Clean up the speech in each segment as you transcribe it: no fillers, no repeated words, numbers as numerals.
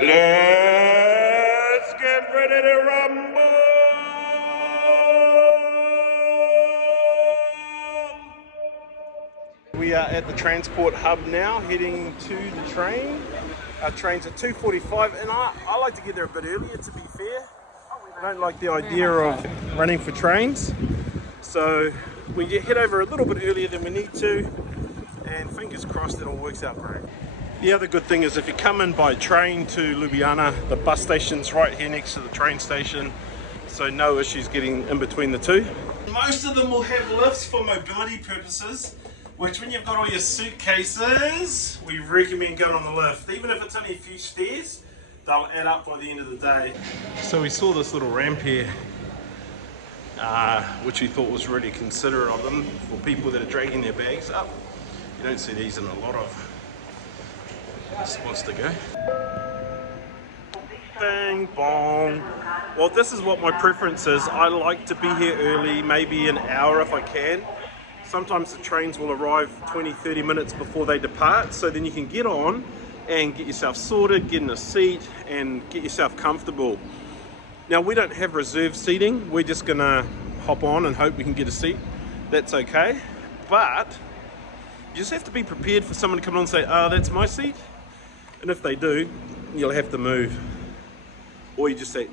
Let's get ready to rumble! We are at the transport hub now, heading to the train. Our train's at 2:45, and I like to get there a bit earlier, to be fair. I don't like the idea of running for trains. So we head over a little bit earlier than we need to, and fingers crossed it all works out great. The other good thing is if you come in by train to Ljubljana, the bus station's right here next to the train station, so no issues getting in between the two. Most of them will have lifts for mobility purposes, which when you've got all your suitcases, we recommend going on the lift. Even if it's only a few stairs, they'll add up by the end of the day. So we saw this little ramp here, which we thought was really considerate of them for people that are dragging their bags up. You don't see these in a lot of spots to go. Bang bong. Well, this is what my preference is. I like to be here early, maybe an hour if I can. Sometimes the trains will arrive 20-30 minutes before they depart, so then you can get on and get yourself sorted, get in a seat and get yourself comfortable. Now we don't have reserved seating, we're just gonna hop on and hope we can get a seat. That's okay, but you just have to be prepared for someone to come on and say, oh, that's my seat. And if they do, you'll have to move. Or you just say,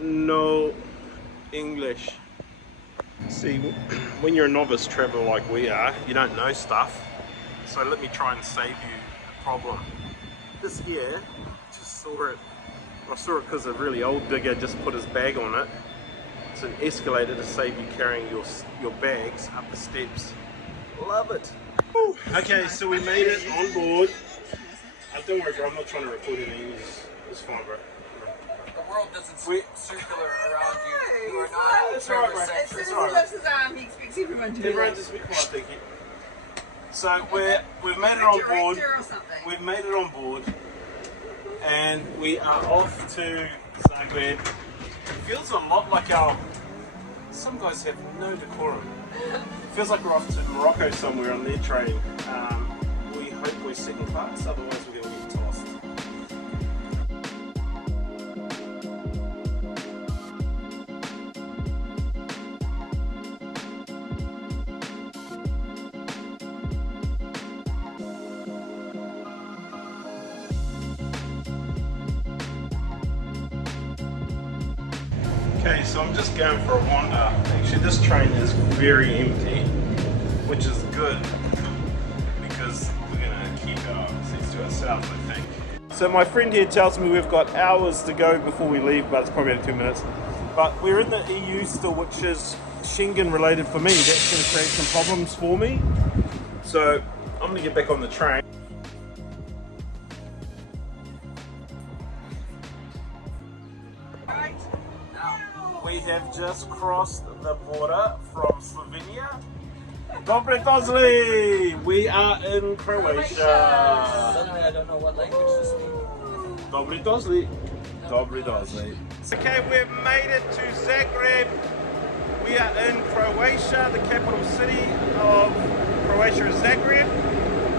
no English. See, when you're a novice traveler like we are, you don't know stuff. So let me try and save you a problem. This here, just saw it. I saw it because a really old digger just put his bag on it. It's an escalator to save you carrying your bags up the steps. Love it. Woo. Okay, so we made it on board. Don't worry, bro, I'm not trying to record anything. It's fine, bro. The world doesn't circular around you. You are not. That's right, bro. As soon as he lifts his arm, he expects everyone to do Everyone that. just be quiet, thank you. So we've made it on board. We've made it on board, and we are off to Zagreb. It feels a lot like some guys have no decorum. It feels like we're off to Morocco somewhere on their train. We hope we're second class, otherwise we're going to get tossed. Okay, so I'm just going for a wander. Actually, this train is very empty, which is good because we're going to keep our seats to ourselves, I think. So my friend here tells me we've got hours to go before we leave, but it's probably about 2 minutes. But we're in the EU still, which is Schengen related for me. That's going to create some problems for me. So I'm going to get back on the train. We have just crossed the border from Slovenia. Dobre dozli! We are in Croatia. Suddenly I don't know what language to speak. Dobre dozli. Dobre dozli. Okay, we've made it to Zagreb. We are in Croatia, the capital city of Croatia is Zagreb.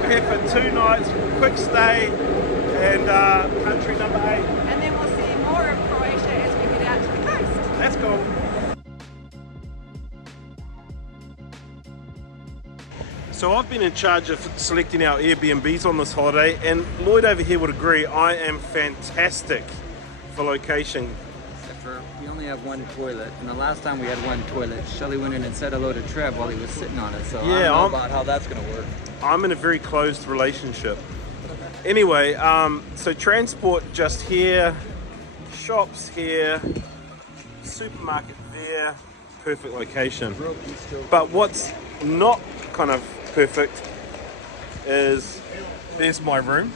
We're here for 2 nights, quick stay, and country number 8. And then we'll see more of Croatia as we get out to the coast. Let's go. So I've been in charge of selecting our Airbnbs on this holiday, and Lloyd over here would agree I am fantastic for location. Except for we only have one toilet, and the last time we had one toilet, Shelly went in and said hello to Trev while he was sitting on it, so Yeah, I don't know about how that's going to work. I'm in a very closed relationship. Anyway, so transport just here, shops here, supermarket there, perfect location. But what's not kind of perfect is there's my room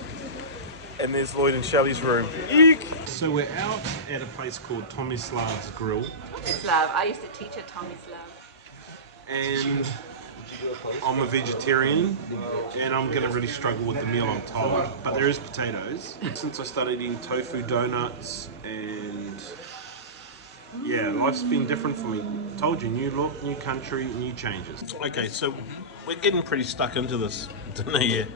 and there's Lloyd and Shelley's room. Eek! So we're out at a place called Tomislav's Grill. Tomislav. I used to teach at Tomislav. And I'm a vegetarian and I'm going to really struggle with the meal I'm told. But there is potatoes. Since I started eating tofu donuts and yeah, life's been different for me. Told you, new look, new country, new changes. Okay, so we're getting pretty stuck into this dinner here.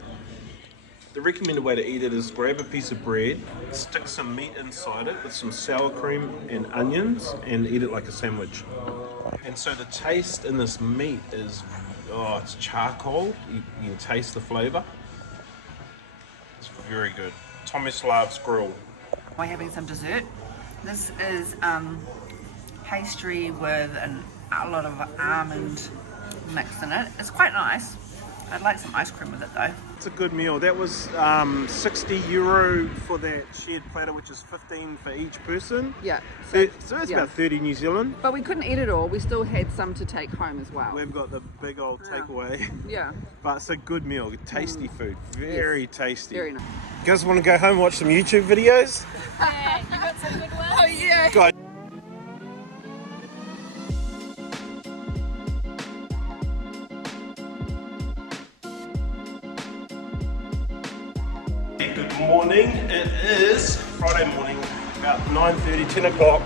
The recommended way to eat it is grab a piece of bread, stick some meat inside it with some sour cream and onions, and eat it like a sandwich. And so the taste in this meat is, oh, it's charcoal. You can taste the flavour. It's very good. Tomislav's Grill. We're having some dessert. This is pastry with a lot of almond mix in it. It's quite nice. I'd like some ice cream with it though. It's a good meal. That was €60 for that shared platter, which is 15 for each person. Yeah. So it's about 30 New Zealand. But we couldn't eat it all. We still had some to take home as well. We've got the big old takeaway. Yeah. But it's a good meal. Tasty food. Very tasty. Very nice. You guys want to go home and watch some YouTube videos? Yeah, you got some good ones. Oh yeah. Guys. Good morning. It is Friday morning, about 9:30, 10 o'clock.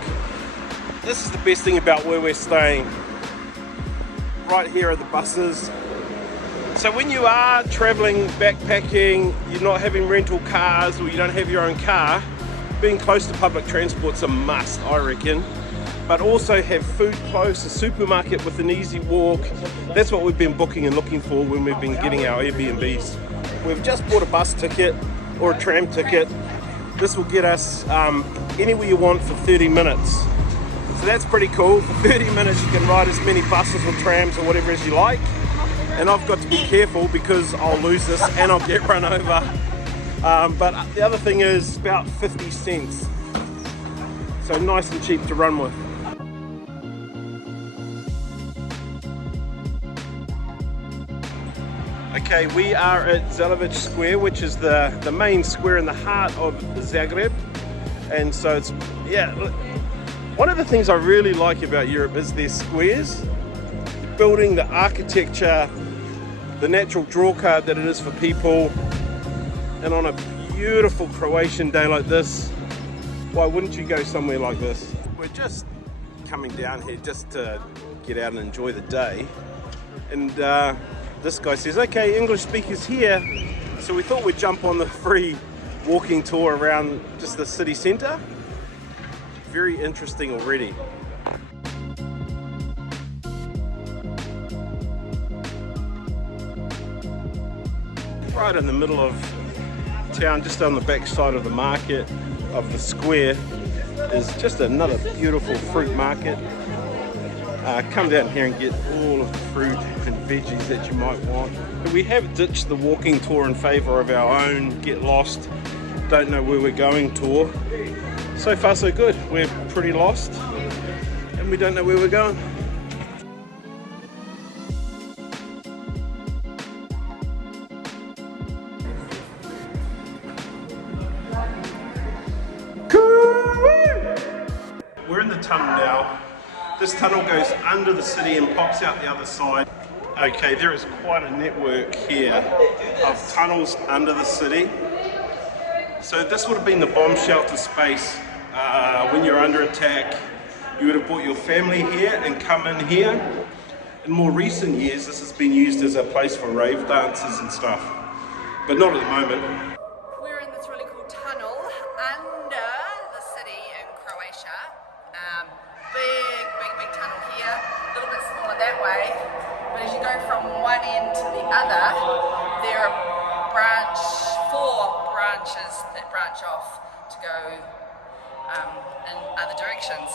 This is the best thing about where we're staying. Right here are the buses. So when you are traveling, backpacking, you're not having rental cars or you don't have your own car, being close to public transport's a must, I reckon. But also have food close, a supermarket with an easy walk. That's what we've been booking and looking for when we've been getting our Airbnbs. We've just bought a bus ticket or a tram ticket. This will get us anywhere you want for 30 minutes. So that's pretty cool. For 30 minutes you can ride as many buses or trams or whatever as you like. And I've got to be careful because I'll lose this and I'll get run over. But the other thing is about 50 cents. So nice and cheap to run with. Okay, we are at Zelevic Square, which is the main square in the heart of Zagreb. And so it's, yeah, one of the things I really like about Europe is their squares. The building, the architecture, the natural draw card that it is for people. And on a beautiful Croatian day like this, why wouldn't you go somewhere like this? We're just coming down here just to get out and enjoy the day. And this guy says, okay, English speakers here. So we thought we'd jump on the free walking tour around just the city centre. Very interesting already. Right in the middle of town, just on the back side of the market of the square, is just another beautiful fruit market. Come down here and get all of the fruit and veggies that you might want. But we have ditched the walking tour in favour of our own get lost, don't know where we're going tour. So far so good. We're pretty lost and we don't know where we're going. We're in the tunnel now. This tunnel goes under the city and pops out the other side. Okay, there is quite a network here of tunnels under the city. So this would have been the bomb shelter space. When you're under attack, you would have brought your family here and come in here. In more recent years, this has been used as a place for rave dances and stuff, but not at the moment. We're in this really cool tunnel under the city in Croatia. Big tunnel here, a little bit smaller that way. But as you go from one end to the other, there are four branches that branch off to go in other directions.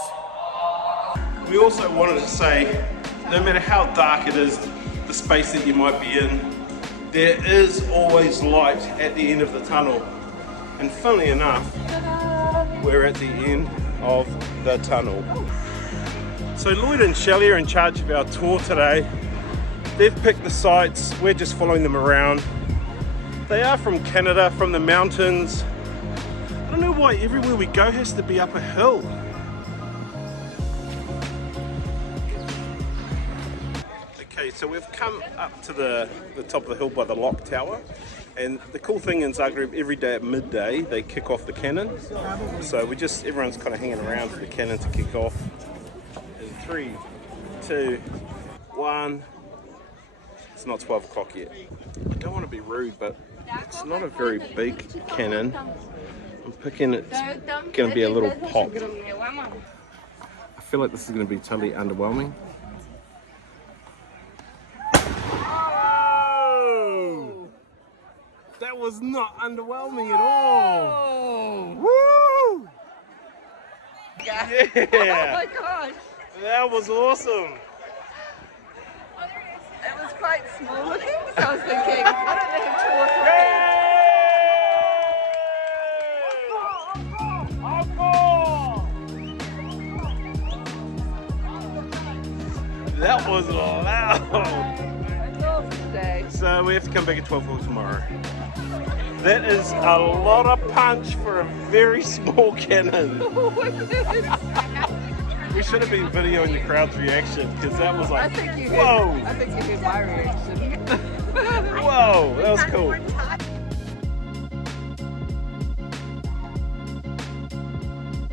We also wanted to say, no matter how dark it is, the space that you might be in, there is always light at the end of the tunnel. And funnily enough, we're at the end of the tunnel. So Lloyd and Shelley are in charge of our tour today. They've picked the sites, we're just following them around. They are from Canada, from the mountains. I don't know why everywhere we go has to be up a hill. Okay, so we've come up to the top of the hill by the lock tower. And the cool thing in Zagreb, every day at midday, they kick off the cannon. So everyone's kind of hanging around for the cannon to kick off. In 3, 2, 1. It's not 12 o'clock yet. I don't want to be rude, but It's not a very big cannon. I'm picking it's going to be a little pop. I feel like this is going to be totally underwhelming. Oh! That was not underwhelming at all. Woo! Yeah! Oh my gosh! That was awesome. It was quite small looking, so I was thinking, why don't they have 2 or 3? That was loud. It's awesome today. So we have to come back at 12 o'clock tomorrow. That is a lot of punch for a very small cannon. We should have been videoing the crowd's reaction because that was like, I think you whoa. I think you did my reaction. Whoa, that was cool.